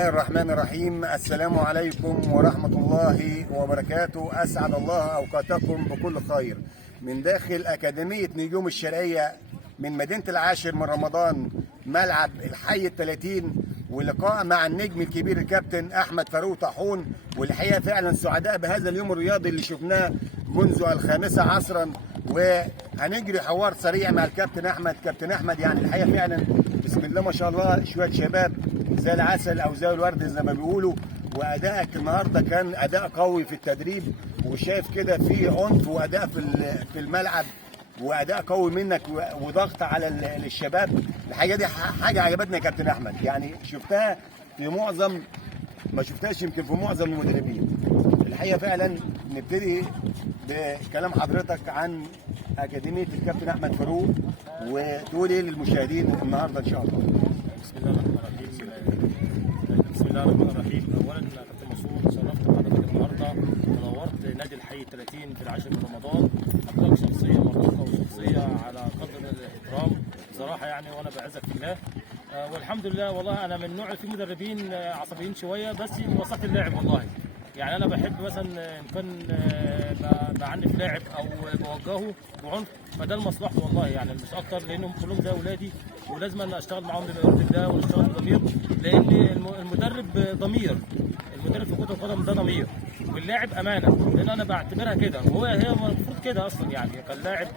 الله الرحمن الرحيم. السلام عليكم ورحمة الله وبركاته. أسعد الله أوقاتكم بكل خير من داخل أكاديمية نجوم الشرقية من مدينة العاشر من رمضان، ملعب الحي الثلاثين، ولقاء مع النجم الكبير الكابتن أحمد فاروق طاحون. والحقيقة فعلا سعداء بهذا اليوم الرياضي اللي شفناه منذ 5 عصرا، وهنجري حوار سريع مع الكابتن أحمد. كابتن أحمد يعني الحقيقة فعلا بسم الله ما شاء الله شوية شباب زي العسل أو زي الورد زي ما بيقولوا، وأدائك النهارده كان أداء قوي في التدريب، وشايف كده في عنف وأداء في الملعب، وأداء قوي منك وضغط على الشباب. الحاجة دي حاجة عجبتني يا كابتن أحمد، يعني شفتها في معظم ما شفتهاش يمكن في معظم المدربين. الحقيقة فعلا نبتدي بكلام حضرتك عن أكاديمية الكابتن أحمد فاروق، وتقول إيه للمشاهدين النهارده إن شاء الله. بسم الله الرحمن الرحيم. بسم الله الرحمن الرحيم. اولا كابتن منصور، شرفت حضرتك النهارده ونورت نادي الحي 30 في العاشر من رمضان. حضرتك شخصيه مرموقه وشخصيه على قدر من الاحترام بصراحه يعني، وانا بعزك في الله. والحمد لله. والله انا من نوع في مدربين عصبيين شويه، بس وسط اللاعب والله. يعني انا بحب مثلا ان كان بعنف لاعب او بوجهه بعنف، فده لمصلحته والله يعني مش اكتر، لانهم كلهم زي اولادي ولازم أنا اشتغل معاهم بإرادة الله ونشتغل بضمير، لان المدرب ضمير. المدرب في كرة القدم ده ضمير، واللاعب امانه، لان انا بعتبرها كده، وهي المفروض كده اصلا يعني. كاللاعب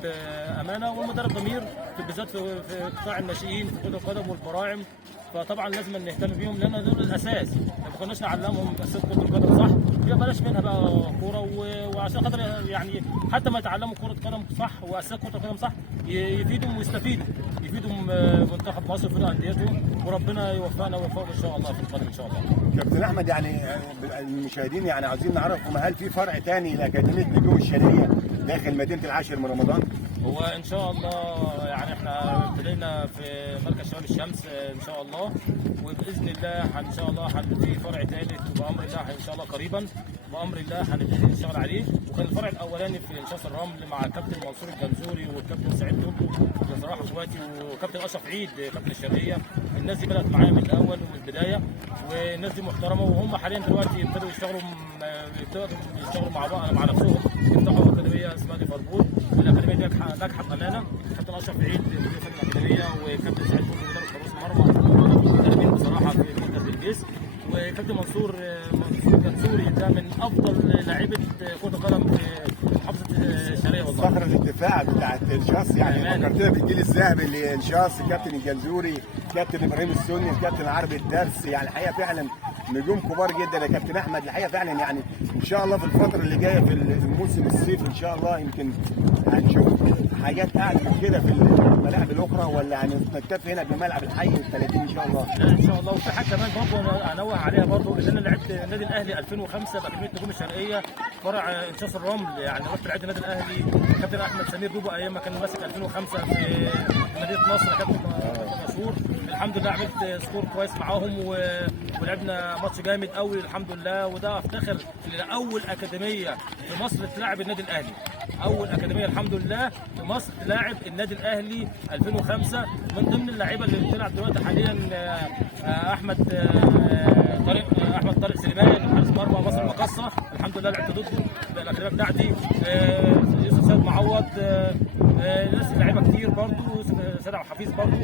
امانه والمدرب ضمير، بالذات في قطاع الناشئين في كرة القدم والبراعم. فطبعا لازم نهتم بيهم لان دول الاساس. لو ما كناش نعلمهم اساس كرة القدم صح، يبقى بلاش منها بقى كوره. وعشان خاطر يعني حتى ما يتعلموا كرة قدم صح واساس كرة القدم صح، يفيدهم ويستفيدوا، يفيدهم منتخب مصر في انديتهم، وربنا يوفقنا ويوفقهم ان شاء الله في القادم ان شاء الله. كابتن احمد يعني المشاهدين يعني عاوزين نعرفهم، هل في فرع تاني لاكاديميه نجوم الشرقيه داخل مدينه العاشر من رمضان؟ هو ان شاء الله يعني احنا ابتدينا في مركز شباب الشمس ان شاء الله، وباذن الله ان شاء الله هنبتدي فرع ثالث وبامر الله ان شاء الله قريبا، بامر الله هنبتدي نشتغل عليه. وكان الفرع الاولاني في انشاص الرمل مع الكابتن منصور الجنزوري والكابتن سعيد توبو بصراحه اخواتي، وكابتن اشرف عيد كابتن الشرقيه. الناس دي بدات معايا من الاول ومن البدايه، والناس دي محترمه، وهم حاليا دلوقتي ابتدوا يشتغلوا مع بعض مع نفسهم، يفتحوا اكاديميه اسمها ليفربول. الاكاديميه دي ناجحه بامانه. كابتن اشرف عيد مدير الاكاديميه، وكابتن سعيد توبو مدرب حراس مرمى، مدربين بصراحه في منتخب الجيش، وكابتن منصور الجنزوري ده من افضل لاعيبه كره القدم في محافظه الشرقيه والله. صخرة الدفاع بتاعت انشاص يعني فكرتنا بالجيل الذهبي لانشاص، كابتن الجنزوري، كابتن ابراهيم السني، كابتن عربي الدرس. يعني الحقيقه فعلا نجوم كبار جدا يا كابتن احمد. الحقيقه فعلا يعني ان شاء الله في الفتره اللي جايه في الموسم الصيفي ان شاء الله يمكن هنشوف حاجات اعلى من كده في الملاعب الاخرى، ولا هنكتفي هنا بملعب الحي ال30 ان شاء الله؟ لا ان شاء الله. وفي حاجه كمان برضه انوه عليها برضه، ان انا لعبت النادي الاهلي 2005 باكاديميه نجوم الشرقيه فرع انشاص الرمل. يعني رحت لعبت النادي الاهلي كابتن احمد سمير دوبو ايام ما كان ماسك 2005 في مدينه نصر، كابتن مشهور. الحمد لله عملت سكور كويس معاهم، ولعبنا ماتش جامد قوي الحمد لله. وده افتخر ان اول اكاديميه في مصر تلاعب النادي الاهلي، اول اكاديميه الحمد لله في مصر تلاعب النادي الاهلي 2005. من ضمن اللعيبه اللي بتلعب دلوقتي حاليا احمد طارق سليمان حارس مرمى مصر المقاصه، الحمد لله لعبت ضده الاكاديميه بتاعتي. يوسف سيد معوض، ناس لعيبه كتير برضه، سيد عبد الحفيظ برضه.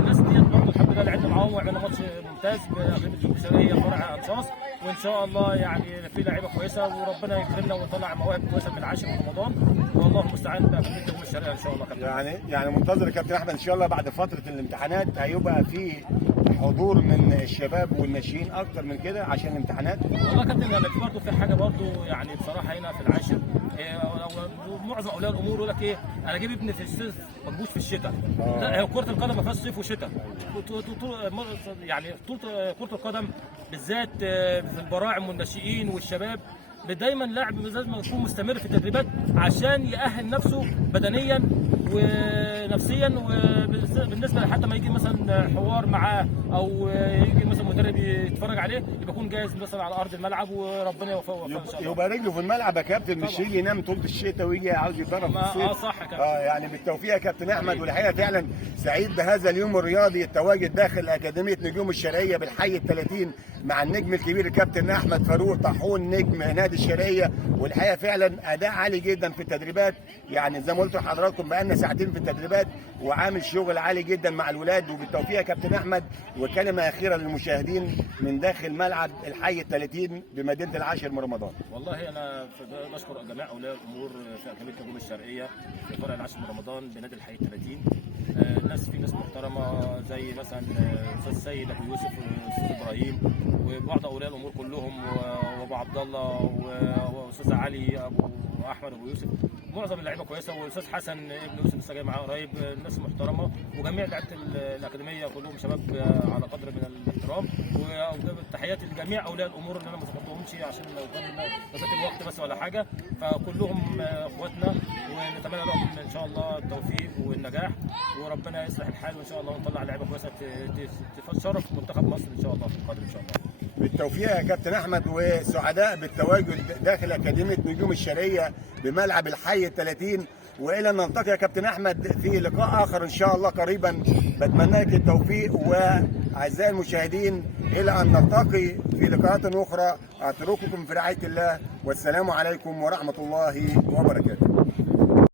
الناس ديت برضه الحمد لله لعبنا معاهم وعملنا ماتش ممتاز باكاديميه نجوم الشرقيه فرع انشاص. وان شاء الله يعني في لعيبه كويسه، وربنا يكرمنا ونطلع مواهب كويسه من العاشر من رمضان، والله المستعان باكاديميه نجوم الشرقيه ان شاء الله. يعني منتظر يا كابتن احمد ان شاء الله بعد فتره الامتحانات هيبقى في حضور من الشباب والناشئين اكتر من كده عشان الامتحانات. والله كابتن يعني برضه في حاجه برضه يعني بصراحه هنا في العاشر، معظم اولياء الامور يقول لك ايه، انا اجيب ابني في الصيف ما اجيبوش في الشتاء. لا، هي كره القدم ما فيهاش صيف وشتاء. يعني طول كره القدم بالذات في البراعم والناشئين والشباب دايما لاعب لازم يكون مستمر في التدريبات عشان يأهل نفسه بدنيا ونفسيا، وبالنسبه لحد ما يجي مثلا حوار معاه او يجي مثلا مدرب يتفرج عليه يبقى يكون جاهز مثلا على ارض الملعب، وربنا يوفقه ان شاء الله. يبقى رجله في الملعب يا كابتن، مش طبعا. يجي ينام طول الشتاء ويجي عاوز يتدرب في الصيف. صح يا كابتن. يعني بالتوفيق يا كابتن احمد. والحقيقه فعلا سعيد بهذا اليوم الرياضي التواجد داخل اكاديميه نجوم الشرقيه بالحي ال30 مع النجم الكبير الكابتن احمد فاروق طاحون نجم نادي الشرقيه. والحقيقه فعلا اداء عالي جدا في التدريبات، يعني زي ما قلت لحضراتكم بقالنا ساعتين في التدريبات وعامل شغل عالي جدا مع الولاد. وبالتوفيق يا كابتن احمد. وكلمه اخيره للمشاهدين من داخل ملعب الحي ال30 بمدينه العاشر من رمضان. والله انا بشكر جميع اولياء الامور في اكاديميه نجوم الشرقيه في فرع العاشر من رمضان بنادي الحي ال30. في ناس محترمه زي مثلا الاستاذ سيد ابو يوسف والاستاذ ابراهيم وبعض اولياء الامور كلهم وابو عبد الله واستاذ علي ابو احمد ابو يوسف. معظم اللعيبه كويسه، والاستاذ حسن ابن يوسف لسه جاي معاه قريب. الناس محترمه، وجميع لعيبه الاكاديميه كلهم شباب على قدر من الاحترام. وتحياتي لجميع اولياء الامور اللي انا ما ذكرتهمش عشان لو كان مسافه الوقت بس ولا حاجه، فكلهم اخواتنا ونتمنى لهم ان شاء الله التوفيق والنجاح، وربنا يصلح الحال وان شاء الله ونطلع لعيبه كويسه تشرف منتخب مصر ان شاء الله في القادم ان شاء الله. بالتوفيق يا كابتن احمد، وسعداء بالتواجد داخل اكاديميه نجوم الشرقيه بملعب الحي ال30. والى ان نلتقي يا كابتن احمد في لقاء اخر ان شاء الله قريبا. بتمنى لك التوفيق. واعزائي المشاهدين الى ان نلتقي في لقاءات اخرى اترككم في رعايه الله، والسلام عليكم ورحمه الله وبركاته.